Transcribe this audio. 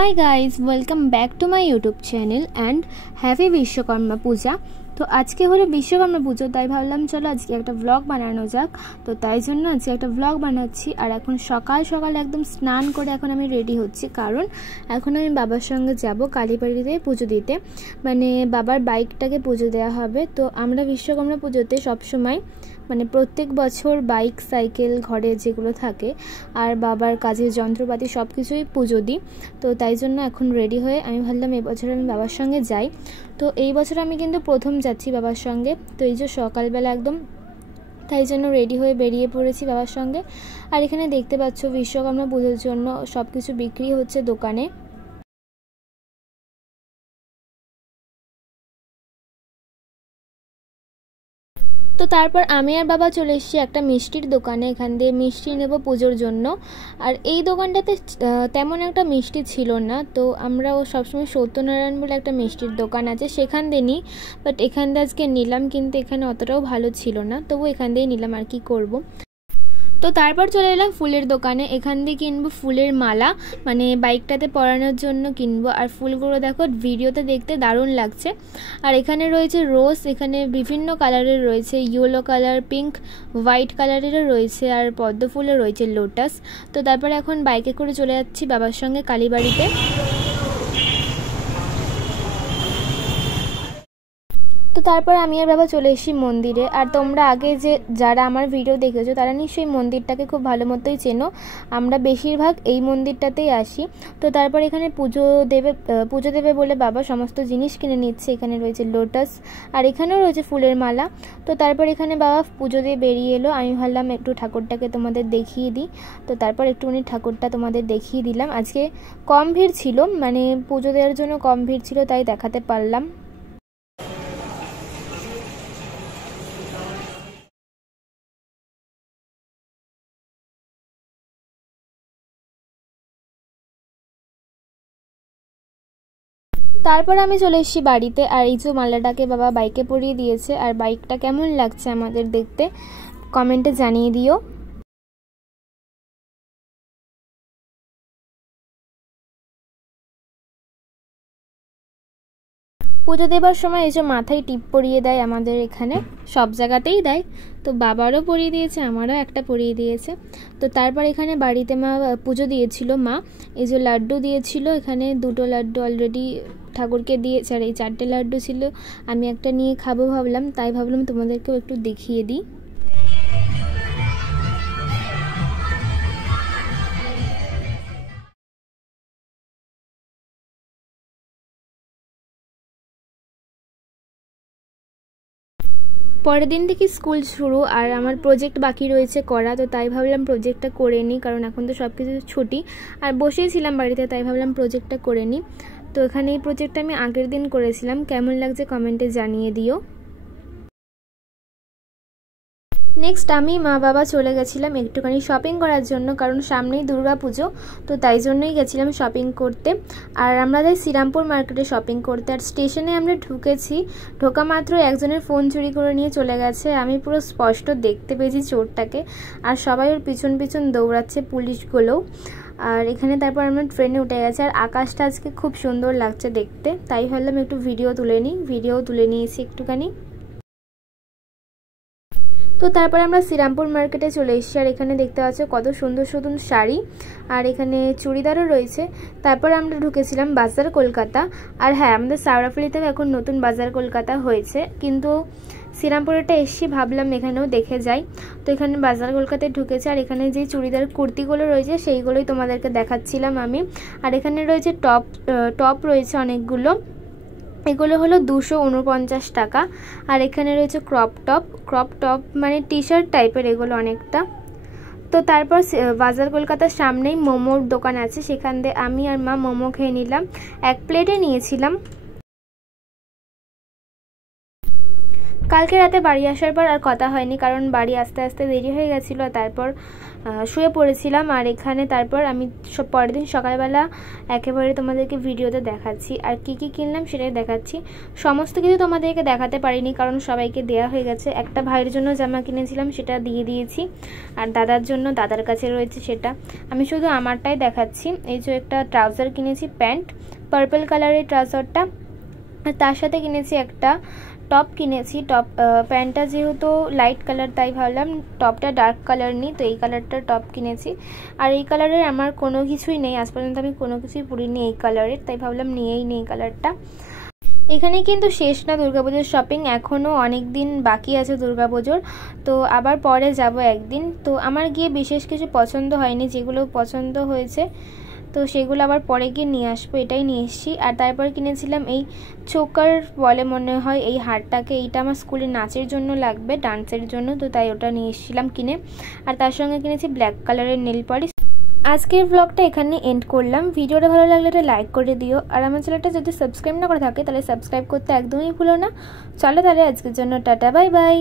Hi guys, welcome back to my YouTube channel and happy Vishwakarma Puja. तो आज के hello Vishwakarma पुजो, ताई भाबलाम चलो आज के एक ब्लग बनानो जाक। तो ताई जोन्नो आज के एक ब्लग बानाচ্ছি। আর এখন সকাল সকাল একদম স্নান করে এখন আমি রেডি হচ্ছি, কারণ এখন আমি বাবার সঙ্গে যাব কালীবাড়িতে পুজো দিতে। মানে বাবার বাইকটাকে পুজো দেওয়া হবে। তো আমরা বিশ্বকর্মা পুজোতে সবসময় মানে প্রত্যেক বছর বাইক সাইকেল ঘরে যেগুলো থাকে আর বাবার কাজের যন্ত্রপাতি সব কিছুই পুজো দিই। তো তাই জন্য এখন রেডি হয়ে আমি ভাবলাম এবছর আমি বাবার সঙ্গে যাই। তো এই বছর আমি কিন্তু প্রথম যাচ্ছি বাবার সঙ্গে। তো এই যে সকালবেলা একদম তাই জন্য রেডি হয়ে বেরিয়ে পড়েছি বাবার সঙ্গে। আর এখানে দেখতে পাচ্ছ বিশ্বকর্মা পুজোর জন্য সব কিছু বিক্রি হচ্ছে দোকানে। তো তারপর আমি আর বাবা চলে এসেছি একটা মিষ্টির দোকানে। এখান দিয়ে মিষ্টি নেব পুজোর জন্য। আর এই দোকানটাতে তেমন একটা মিষ্টি ছিল না, তো আমরা সবসময় সত্যনারায়ণ বলে একটা মিষ্টির দোকান আছে সেখান দিয়ে নিই। বাট এখান দিয়ে আজকে নিলাম, কিন্তু এখানে অতটাও ভালো ছিল না, তবু এখান দিয়েই নিলাম, আর কি করব। তো তারপর চলে এলাম ফুলের দোকানে। এখান দিয়ে কিনবো ফুলের মালা, মানে বাইকটাতে পরানোর জন্য কিনবো। আর ফুলগুলো দেখো ভিডিওতে দেখতে দারুণ লাগছে। আর এখানে রয়েছে রোজ, এখানে বিভিন্ন কালারের রয়েছে, ইয়েলো কালার, পিঙ্ক, হোয়াইট কালারেরও রয়েছে, আর পদ্ম ফুলও রয়েছে, লোটাস। তো তারপরে এখন বাইকে করে চলে যাচ্ছি বাবার সঙ্গে কালীবাড়িতে। তো তারপর আমি আর বাবা চলে এসেছি মন্দিরে। আর তোমরা আগে যে যারা আমার ভিডিও দেখেছো তারা নিশ্চয়ই মন্দিরটাকে খুব ভালো মতোই চেনো। আমরা বেশিরভাগ এই মন্দিরটাতেই আসি। তো তারপর এখানে পুজো দেবে বলে বাবা সমস্ত জিনিস কিনে নিচ্ছে। এখানে রয়েছে লোটাস, আর এখানেও রয়েছে ফুলের মালা। তো তারপর এখানে বাবা পুজো দিয়ে বেরিয়ে এলো। আমি ভাবলাম একটু ঠাকুরটাকে তোমাদের দেখিয়ে দিই। তো তারপর একটুখানি ঠাকুরটা তোমাদের দেখিয়ে দিলাম। আজকে কম ভিড় ছিল, মানে পুজো দেওয়ার জন্য কম ভিড় ছিল, তাই দেখাতে পারলাম। তারপর আমি চলে এসেছি বাড়িতে। আর এই যে মালাটাকে বাবা বাইকে পরিয়ে দিয়েছে। আর বাইকটা কেমন লাগছে আমাদের দেখতে কমেন্টে জানিয়ে দিও। পুজো দেবার সময় এই যে মাথায় টিপ পরিয়ে দেয়, আমাদের এখানে সব জায়গাতেই দেয়। তো বাবারও পরিয়ে দিয়েছে, আমারও একটা পরিয়ে দিয়েছে। তো তারপর এখানে বাড়িতে মা পুজো দিয়েছিল, মা এই যে লাড্ডু দিয়েছিল। এখানে দুটো লাড্ডু অলরেডি ঠাকুরকে দিয়েছে, আর এই 4টে লাড্ডু ছিল। আমি একটা নিয়ে খাবো ভাবলাম, তাই ভাবলাম তোমাদেরকেও একটু দেখিয়ে দিই। পরের দিন থেকে স্কুল শুরু, আর আমার প্রজেক্ট বাকি রয়েছে করা। তো তাই ভাবলাম প্রজেক্টটা করে নিই, কারণ এখন তো সব কিছু ছুটি। আর বসেইছিলাম বাড়িতে, তাই ভাবলাম প্রজেক্টটা করে নিই। তো এখানে এই প্রজেক্টটা আমি আগের দিন করেছিলাম, কেমন লাগছে কমেন্টে জানিয়ে দিও। নেক্সট আমি মা বাবা চলে গেছিলাম একটুখানি শপিং করার জন্য, কারণ সামনেই দুর্গা পুজো। তো তাই জন্যই গেছিলাম শপিং করতে। আর আমরা যাই শ্রীরামপুর মার্কেটে শপিং করতে। আর স্টেশনে আমরা ঢুকেছি, ঢোকা মাত্র একজনের ফোন চুরি করে নিয়ে চলে গেছে। আমি পুরো স্পষ্ট দেখতে পেয়েছি চোরটাকে। আর সবাই ওর পিছন পিছন দৌড়াচ্ছে, পুলিশগুলোও। আর এখানে তারপর আমরা ট্রেনে উঠে গেছি। আর আকাশটা আজকে খুব সুন্দর লাগছে দেখতে, তাই ভাবলাম একটু ভিডিও তুলে নিয়েছি একটুখানি। তো তারপর আমরা শ্রীরামপুর মার্কেটে চলে এসেছি। আর এখানে দেখতে পাচ্ছ কত সুন্দর সুন্দর শাড়ি, আর এখানে চুড়িদারও রয়েছে। তারপর আমরা ঢুকেছিলাম বাজার কলকাতা। আর হ্যাঁ, আমাদের সাউরাফুলিতেও এখন নতুন বাজার কলকাতা হয়েছে, কিন্তু শ্রীরামপুরেটা এসেছি ভাবলাম এখানেও দেখে যাই। তো এখানে বাজার কলকাতায় ঢুকেছে। আর এখানে যে চুড়িদার কুর্তিগুলো রয়েছে সেইগুলোই তোমাদেরকে দেখাচ্ছিলাম আমি। আর এখানে রয়েছে টপ রয়েছে অনেকগুলো, এগুলো হলো 249 টাকা। আর এখানে রয়েছে ক্রপ টপ মানে টি শার্ট টাইপের, এগুলো অনেকটা। তো তারপর বাজার কলকাতার সামনেই মোমোর দোকান আছে, সেখান দিয়ে আমি আর মা মোমো খেয়ে নিলাম। 1 প্লেটে নিয়েছিলাম। কালকে রাতে বাড়ি আসার পর আর কথা হয়নি, কারণ বাড়ি আসতে আসতে দেরি হয়ে গেছিলো। তারপর শুয়ে পড়েছিলাম। আর এখানে তারপর আমি পরের দিন সকালবেলা একেবারে তোমাদেরকে ভিডিওতে দেখাচ্ছি আর কি কি কিনলাম সেটাই দেখাচ্ছি। সমস্ত কিছু তোমাদেরকে দেখাতে পারিনি, কারণ সবাইকে দেয়া হয়ে গেছে। একটা ভাইয়ের জন্য জামা কিনেছিলাম, সেটা দিয়ে দিয়েছি। আর দাদার জন্য দাদার কাছে রয়েছে, সেটা আমি শুধু আমারটাই দেখাচ্ছি। এই যে একটা ট্রাউজার কিনেছি, প্যান্ট পার্পল কালারের ট্রাউজারটা। আর তার সাথে কিনেছি একটা টপ কিনেছি। টপ প্যান্টটা যেহেতু লাইট কালার, তাই ভাবলাম টপটা ডার্ক কালার নিই, তো এই কালারটা টপ কিনেছি। আর এই কালারের আমার কোনো কিছুই নেই, আজ পর্যন্ত আমি কোনো কিছুই পরিনি এই কালারের, তাই ভাবলাম নিয়েই নেই কালারটা। এখানে কিন্তু শেষ না দুর্গাপুজোর শপিং, এখনও অনেক দিন বাকি আছে দুর্গাপুজোর। তো আবার পরে যাব একদিন। তো আমার গিয়ে বিশেষ কিছু পছন্দ হয়নি, যেগুলো পছন্দ হয়েছে তো সেগুলো আবার পরে গিয়ে নিয়ে আসবো, এটাই নিয়ে এসেছি। আর তারপর কিনেছিলাম এই চোকার বলে মনে হয় এই হারটাকে, এইটা আমার স্কুলে নাচের জন্য লাগবে, ডান্সের জন্য, তো তাই ওটা নিয়ে এসেছিলাম কিনে। আর তার সঙ্গে কিনেছি ব্ল্যাক কালারের নেল পলিশ। আজকের ব্লগটা এখানে এন্ড করলাম। ভিডিওটা ভালো লাগলে একটা লাইক করে দিও। আর আমার চ্যানেলটা যদি সাবস্ক্রাইব না করে থাকে তাহলে সাবস্ক্রাইব করতে একদমই ভুলো না। চলো তাহলে আজকের জন্য টাটা, বাই বাই।